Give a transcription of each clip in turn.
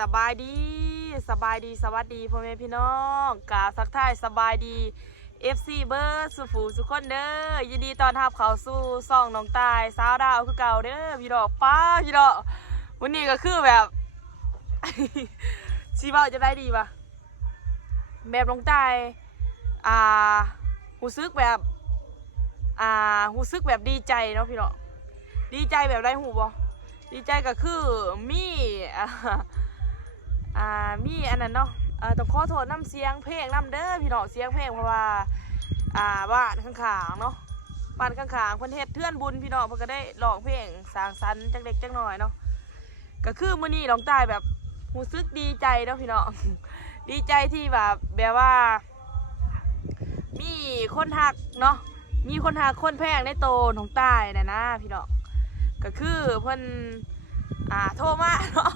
สบายดีสวัสดีพ่อแม่พี่น้องกาสักทายสบายดี FC เบอร์สุฟูสุขคนเด้อยินดีต้อนรับเข้าสู่ซ่องน้องตายสาวดาวคือเก่าเด้อพี่ดอกป้าพี่ดอกวันนี้ก็คือแบบ ชีว่าจะได้ดีปะแบบน้องตายหูซึกแบบหูซึกแบบดีใจเนาะพี่ดอกดีใจแบบได้หูบ่ดีใจก็คือมีมีอันนั้นเนาะต้องขอโทษน้ำเสียงเพลงน้ำเด้อพี่น้องเสียงเพลงเพราะว่าบ้านข้างๆเนาะบ้านข้างๆเพิ่นเฮ็ดเทื่อนบุญพี่น้องเพิ่นก็ได้ร้องเพลงสร้างสรรค์จักเล็กจักน้อยเนาะก็คือมื้อนี้น้องตายแบบรู้สึกดีใจเนาะพี่น้อง ดีใจที่แบบว่ามีคนฮักเนาะมีคนฮักคนแพงในโตน้องตายนะพี่น้องก็คือเพิ่นโทรมาเนาะ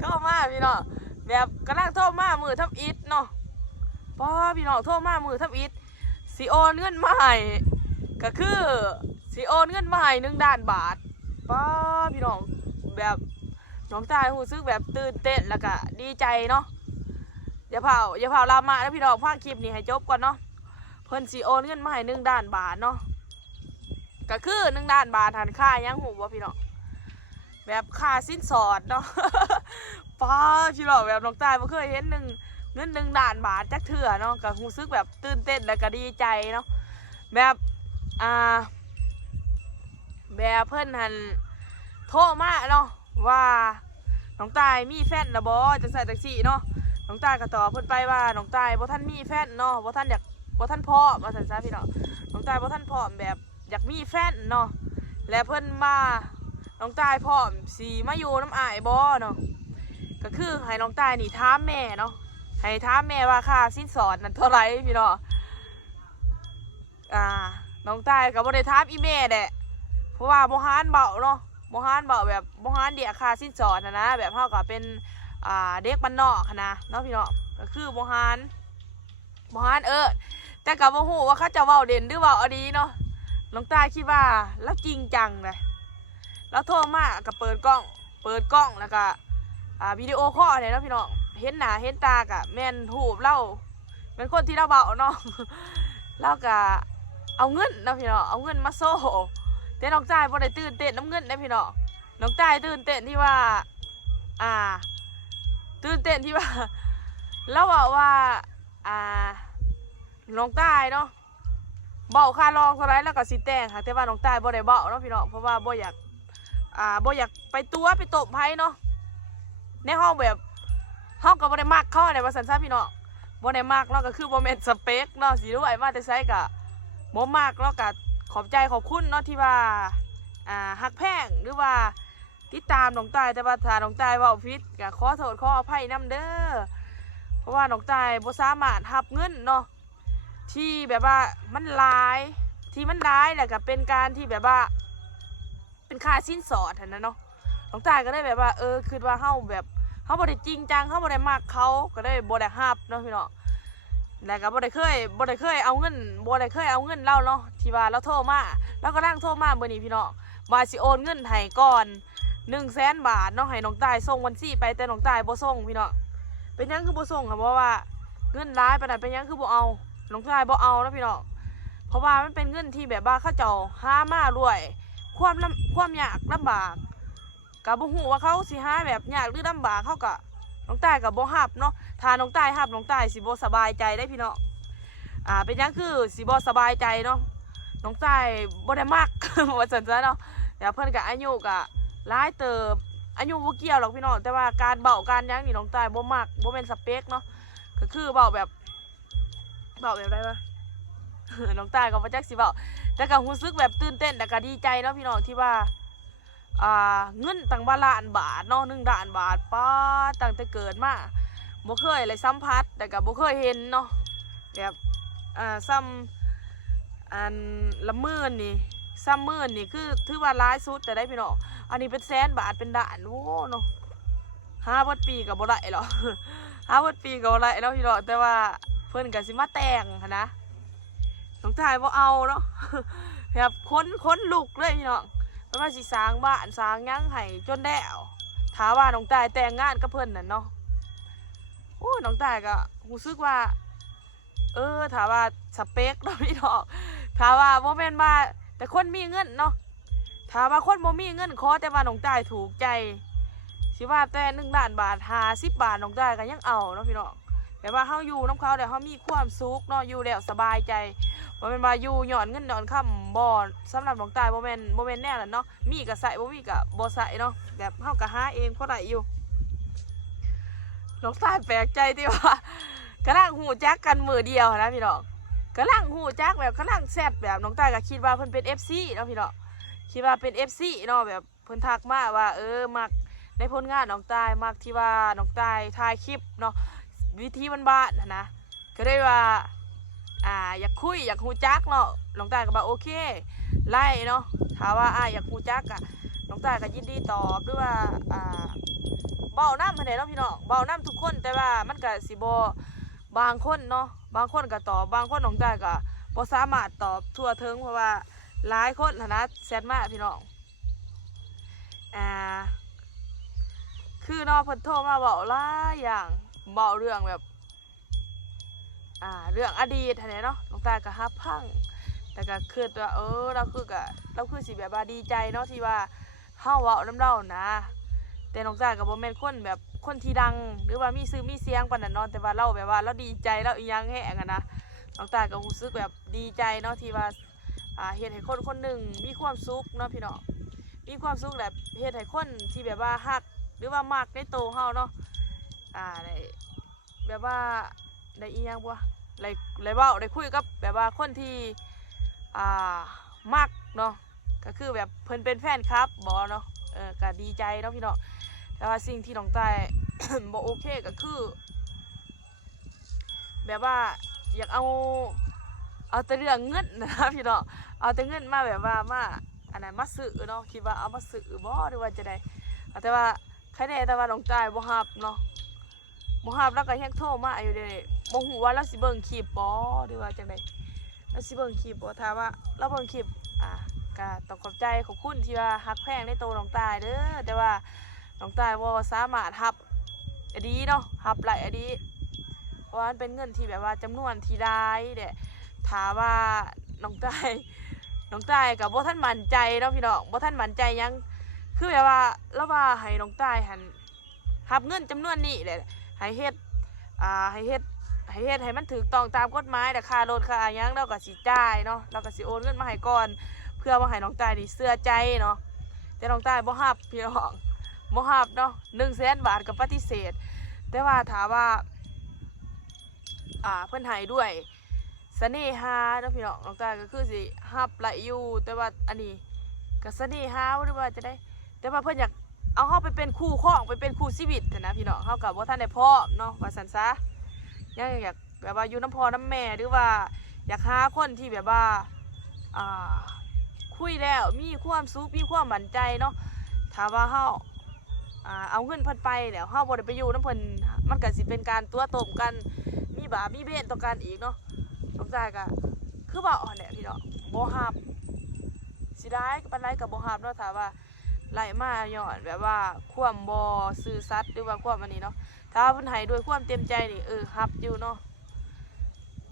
โทรมาพี่น้องแบบกำลังโทรมามือทับอิฐเนาะป้าพี่น้องโทรมามือทับอิฐสิโอนเงินมาให้ก็คือสิโอนเงินมาให้1,000,000 บาทป้าพี่น้องแบบน้องตายรู้สึกแบบตื่นเต้นแล้วก็ดีใจเนาะอย่าเผาลามาแล้วพี่น้องฟังคลิปนี้ให้จบก่อนเนาะเพิ่นสิโอนเงินมาให้1,000,000 บาทเนาะก็คือ1,000,000 บาทหันค่ายังหูบ่พี่น้องแบบค่าสินสอดเนาะ ป้าพี่น้องแบบน้องตายบ่เคยเห็นเงิน1,000,000 บาทจักเถื่อเนาะก็รู้สึกแบบตื่นเต้นแล้วก็ดีใจเนาะแบบแบบเพิ่นหันโทรมาเนาะว่าน้องตายมีแฟนนะบ่จังซั่นจังซี่เนาะน้องตายก็ตอบเพิ่นไปว่าน้องตายบ่ทันมีแฟนเนาะบ่ทันพร้อมว่าซั่นซะพี่น้องน้องตายบ่ทันพร้อมแบบอยากมีแฟนเนาะและเพิ่นมาน้องตายพร้อมสิมาอยู่น้ำอ้ายบ่เนาะก็คือให้น้องตายนี่ถามแม่เนาะให้ถามแม่ว่าค่าสินสอดนั่นเท่าไหร่พี่น้องน้องตายก็บ่ได้ถามอีแม่แหละเพราะว่าบ่ฮานเบาเนาะบ่ฮานเบาแบบบ่ฮานเดียค่าสินสอดนะแบบเฮาก็เป็นเด็กบ้านนอกนะเนาะพี่น้องก็คือบ่ฮานแต่ก็บ่ฮู้ว่าเขาจะเว้าเด่นหรือเว้าเอาดีเนาะน้องตายคิดว่าแล้วจริงจังเลยแล้วโทรมาก็เปิดกล้องแล้วก็วิดีโอคอลเนี่ยเนาะพี่น้องเห็นหน้าเห็นตากะแม่นหูบเล่าเป็นคนที่เราเบาเนาะ เราก็เอาเงินเนาะพี่น้องเอาเงินมาโซ่แต่น้องจ่ายบ่ได้ตื่นเต้นน้ำเงินได้พี่น้องน้องจ่ายตื่นเต้นที่ว่าตื่นเต้นที่ว่าเราบอกว่าน้องจ่ายเนาะเบาค่ารองเท่าไรแล้วก็สิแต่งค่ะแต่ว่าน้องจ่ายบ่ได้เบาเนาะพี่น้องเพราะว่าบ่อยากไปตัวไปตบไพ่เนาะในห้องแบบห้องก็บ่ได้มักเข้าในภาษาพี่น้องบ่ได้มักเนาะก็คือบ่แม่นสเปคเนาะสิรู้ไอ้มาแต่ไสก็บ่มักเนาะก็ขอบใจขอบคุณเนาะที่ว่าฮักแพงหรือว่าติดตามน้องตายแต่ว่าถ้าน้องตายเว้าผิดก็ขอโทษขออภัยนำเด้อเพราะว่าน้องตายบ่สามารถรับเงินเนาะที่แบบว่ามันหลายแล้วก็เป็นการที่แบบว่าเป็นค่าสินสอดนะเนาะน้องตายก็ได้แบบว่าคิดว่าเฮาแบบเฮาบ่ได้จริงจังเฮาบ่ได้มักเขาก็ได้บ่ได้รับเนาะพี่น้องแล้วก็บ่ได้เคยเอาเงินเล่าเนาะที่ว่าเราโทรมาแล้วก็นั่งโทรมามื้อนี้พี่น้องว่าสิโอนเงินให้ก่อน100,000 บาทเนาะให้น้องตายส่งบัญชีไปแต่น้องตายบ่ส่งพี่น้องเป็นหยังคือบ่ส่งค่ะเพราะว่าเงินหลายปานนั้นเป็นหยังคือบ่เอาน้องตายบ่เอาเนาะพี่น้องเพราะว่ามันเป็นเงินที่แบบว่าเขาเจ้าหามารวยความยากลำบากก็บ่ฮู้ว่าเขาสิหาแบบยากหรือลำบากเขาก็น้องตายก็บ่รับเนาะถ้าน้องตายรับน้องตายสิบ่สบายใจได้พี่น้องเป็นหยังคือสิบ่สบายใจเนาะน้องตายบ่ได้มัก ว่าซั่นซะเนาะแต่เพิ่นก็อายุก็หลายเติบอายุบ่เกี่ยวหรอกพี่น้องแต่ว่าการเบาการหยังนี่น้องตายบ่มักบ่แม่นสเปคเนาะก็คือเบาแบบได้ปะ น้องตายก็บ่จักสิเว้าแต่ก็รู้สึกแบบตื่นเต้นแต่ก็ดีใจเนาะพี่น้องที่ว่าเงินตั้งว่า1,000,000 บาทเนาะ1,000,000 บาทป้าตั้งแต่เกิดมาบ่เคยเลยสัมผัสแต่ก็บ่เคยเห็นเนาะแบบซ้ำอันละหมื่นนี่30,000นี่คือถือว่าร้ายสุดแต่ได้พี่น้องอันนี้เป็น100,000 บาทเป็นล้านโอ้เนาะ5 เบิดปีก็บ่ได้หรอก 5 เบิดปีก็บ่ได้เนาะพี่น้องแต่ว่าเพิ่นก็สิมาแต่งหั้นนะน้องชายบ่เอาเนาะ แบบค้นลุกเลยพี่น้องเพราะว่าสิสร้างบ้านสร้างหยังให้จนแล้ว ถามว่าน้องตายแต่งงานกับเพิ่นน่ะเนาะโอ้น้องตายก็รู้สึกว่าถามว่าสเปคเนาะพี่น้องถามว่าบ่แม่นว่าแต่คนมีเงินเนาะถามว่าคนบ่มีเงินขอแต่ว่าน้องตายถูกใจสิว่าแต่1 ล้านบาท50 บาทน้องตายก็ยังเอาเนาะพี่น้องแต่ว่าเฮาอยู่น้ำเขาแล้วเฮามีความสุขเนาะอยู่แล้วสบายใจบ่แม่นว่าอยู่หย่อนเงินหย่อนค่ำบ่สำหรับน้องตายบ่แม่นแน่ล่ะเนาะมีก็ใส่บ่มีก็บ่ใส่เนาะแบบเฮาก็หาเองพอได้อยู่น้องตายแปลกใจที่ว่ากำลังหูจักกันมือเดียวนะพี่น้องกำลังหูจักแบบกำลังแซ่บแบบน้องตายก็คิดว่าเพิ่นเป็น FC เนาะพี่น้องคิดว่าเป็น FC เนาะแบบเพิ่นทักมาว่ามักในผลงานน้องตายมักที่ว่าน้องตายถ่ายคลิปเนาะวิธีบ้านๆนะก็ได้ว่าอยากคุยอยากหูจักเนาะน้องตายก็บอกโอเคไล่เนาะถามว่าอยากหูจักอะน้องตายก็ยินดีตอบด้วยว่าเบาน้ำมาไหนเนาะพี่น้องเบาน้ำทุกคนแต่ว่ามันก็สิบางคนเนาะบางคนก็ตอบบางคนน้องตายก็บ่สามารถตอบทั่วถึงเพราะว่าหลายคนนะแซดมากพี่น้องคือเนาะเพิ่นโทรมาเบาหลายอย่างเบาเรื่องแบบเรื่องอดีตอะไรเนาะน้องตายก็ฮับพังแต่ก็คือว่าเราคือสิแบบว่าดีใจเนาะที่ว่าเฮาเว้าน้ำเล่านะแต่น้องตายก็บ่แม่นคนแบบคนที่ดังหรือว่ามีชื่อมีเสียงปานนั้นเนาะแต่ว่าเราแบบว่าเราดีใจเราอีหยังแฮงนะน้องตายก็รู้สึกแบบดีใจเนาะที่ว่าเฮ็ดให้คนคนหนึ่งมีความสุขเนาะพี่น้องมีความสุขแบบเฮ็ดให้คนที่แบบว่าฮักหรือว่ามักในโตเฮาเนาะได้แบบว่าได้อีหยังบ่เลยเว้าได้คุยกับแบบว่าคนที่มักเนาะก็คือแบบเพิ่นเป็นแฟนคลับบ่เนาะก็ดีใจเนาะพี่น้องแต่ว่าสิ่งที่น้องตาย บ่โอเคก็คือแบบว่าอยากเอาแต่เรื่องเงินนะพี่น้องเอาแต่เงินมาแบบว่ามาอันนั้นมาซื้อเนาะคิดว่าเอามาซื้อบ่หรือว่าจะได้แต่ว่าใครแน่แต่ว่าน้องตายบ่ฮับเนาะบ่ฮับแล้วก็ยังโทรมาอยู่เด้บ่ฮู้ว่าเราสิเบิ่งคลิปบ่หรือว่าจังได๋เราสิเบิ่งคลิปบ่ถ้าว่าเราเบิ่งคลิปก็ต้องขอบใจขอบคุณที่ว่าฮักแพงในโตน้องตายเด้อแต่ว่าน้องตายบ่สามารถฮับอดีเนาะฮับไหลอดีเพราะว่ามันเป็นเงินที่แบบว่าจำนวนที่ได้เด้ถามว่าน้องตายกับบ่ท่านมั่นใจเนาะพี่น้องบ่ท่านมั่นใจยังคือแบบว่าแล้วว่าให้น้องตายหันรับเงินจำนวนนี้แหละให้เฮ็ดให้มันถูกต้องตามกฎหมายแต่ค่ารถค่าหยังเราก็สิจ่ายเนาะเราก็สิโอนเงินมาให้ก่อนเพื่อว่าให้น้องตายนี่เชื่อใจเนาะแต่น้องตายบ่รับพี่น้องบ่รับเนาะ100,000 บาทก็ปฏิเสธแต่ว่าถามว่าเพิ่นให้ด้วยเสน่หาเนาะพี่น้องน้องตายก็คือสิรับไหลอยู่แต่ว่าอันนี้ก็เสน่หาหรือว่าจะได้แต่ว่าเพิ่นอยากเอาเฮาไปเป็นคู่ครองไปเป็นคู่ชีวิตนะพี่น้องเฮาก็บ่ทันได้พร้อมเนาะว่าซั่นซะยังอยากแบบว่าอยู่น้ำพ่อน้ำแม่หรือว่าอยากหาคนที่แบบว่าคุยแล้วมีความสุขมีความมั่นใจเนาะถ้าว่าเฮาเอาเงินเพิ่นไปแล้วเฮาบ่ได้ไปอยู่น้ำเพิ่นมันก็สิเป็นการตัวตมกันมีบามีเบนต่อกันอีกเนาะน้องตายก็คือว่าอ่อนแหละพี่น้องบ่ฮับสิได้ก็ปานใดก็บ่ฮับเนาะถ้าว่าไล่มาย้อนแบบว่าความบ่ซื่อสัตย์หรือว่าความอันนี้เนาะถ้าเพิ่นให้ด้วยความเต็มใจนี่ฮับอยู่เนาะ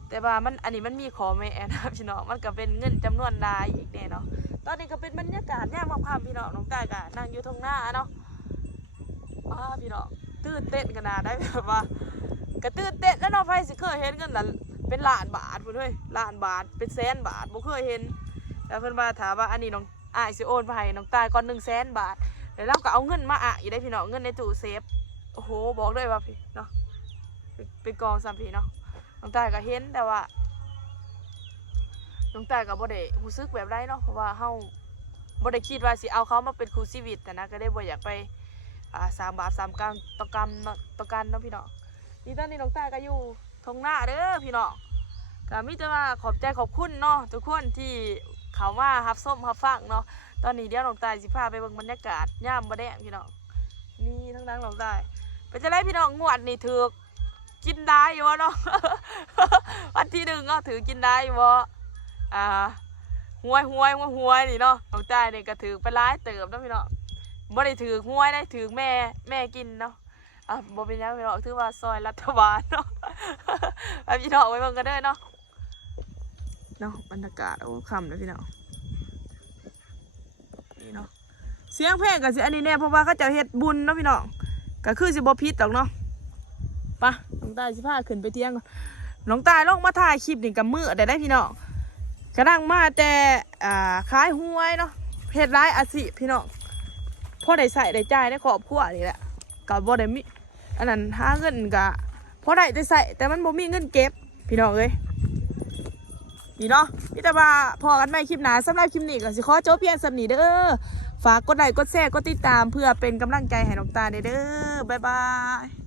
แต่ว่ามันอันนี้มันมีขอแม่นะพี่น้องมันก็เป็นเงินจำนวนหลายอีกแน่เนาะตอนนี้ก็เป็นบรรยากาศยามค่ำพี่น้องน้องตายก็นั่งอยู่ตรงหน้าเนาะพี่น้องตื่นเต้นกันนะได้แบบว่าก็ตื่นเต้นแล้วเนาะไฟสิเคยเห็นกันนั่นเป็น1,000,000 บาทพุ่นเฮ้ย1,000,000 บาทเป็น100,000 บาทบ่เคยเห็นแล้วเพิ่นว่าถามว่าอันนี้น้องสิโอนไปให้น้องตายก่อน100,000 บาทแล้วเราก็เอาเงินมาอยู่ได้พี่น้องเงินในตู้เซฟโอ้โหบอกเลยว่าพี่เนาะเป็นกองซ้ำพี่เนาะน้องตายก็เห็นแต่ว่าน้องตายก็บ่ได้รู้สึกแบบไรเนาะเพราะว่าเฮาบ่ได้คิดว่าสิเอาเขามาเป็นคู่ชีวิตแต่นะก็ได้บ่อยากไป3 บาท 3 กรัมต่อกรัมต่อกันเนาะพี่น้องนี่ตอนนี้น้องตายก็อยู่ทงหน้าเด้อพี่น้องก็มีแต่ว่าขอบใจขอบคุณเนาะทุกคนที่เขามารับส้มรับฟังเนาะตอนนี้เดี๋ยวน้องตายสิพาไปเบิ่งบรรยากาศย่ามบ่แดงพี่น้องนี่ทั้งนั้นน้องตายเป็นจะได้พี่น้องงวดนี่ถือกินได้อยู่เนาะ วันที่1ก็ถือกินได้อยู่หวยนี่เนาะน้องตายนี่ก็ถือไปหลายเติบเนาะพี่น้อง บ่ได้ถือหวยได้ถือแม่กินเนาะบ่เป็นหยังพี่น้องถือว่าซอยรัฐบาลเนาะ พี่น้องไว้เบิ่งกันเด้อเนาะบรรยากาศโอ้ค่ำเลยพี่น้องนี่เนาะเสียงเพลงก็สิอันนี้แน่เพราะว่าเขาจะเฮ็ดบุญเนาะพี่น้องก็คือสิบ่ผิดดอกเนาะปะน้องตายสิพาขึ้นไปเที่ยงก่อนน้องตายลงมาถ่ายคลิปนี่กับมือได้พี่น้องกระดังมาแต่ขายหวยเนาะเฮ็ดร้ายอาชีพพี่น้องพอได้ใส่ได้จ่ายได้ครอบครัวนี่แหละก็บ่ได้มีอันนั้นหาเงินก็พอได้ได้ใส่แต่มันบ่มีเงินเก็บพี่น้องเอ้ยนี่เนาะพี่ตาบาพอกันใหม่คลิปหน้าสำหรับคลิปนี้ก็สิขอจบเพียงสำนี้เด้อฝากกดไลค์กดแชร์กดติดตามเพื่อเป็นกำลังใจให้น้องตาเด้อบ๊ายบาย